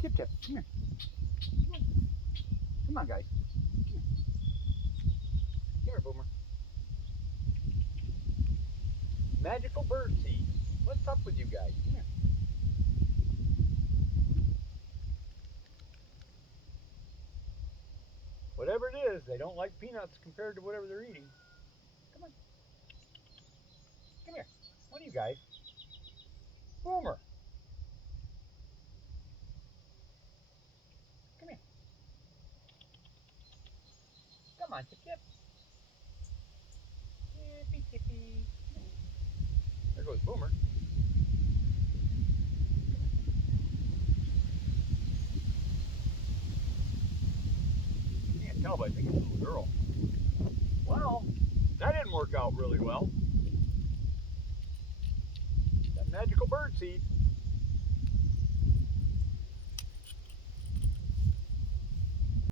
Tip Tip, come here. Come on, guys. Come here, Boomer. Magical Birdseed. What's up with you guys? Come here. Whatever it is, they don't like peanuts compared to whatever they're eating. Come on. Come here. One of you guys. Boomer. Come here. Come on, Tip Tip. Tippy Tippy. There goes Boomer. You can't tell, but I think it's a little girl. Well, that didn't work out really well. That magical bird seed.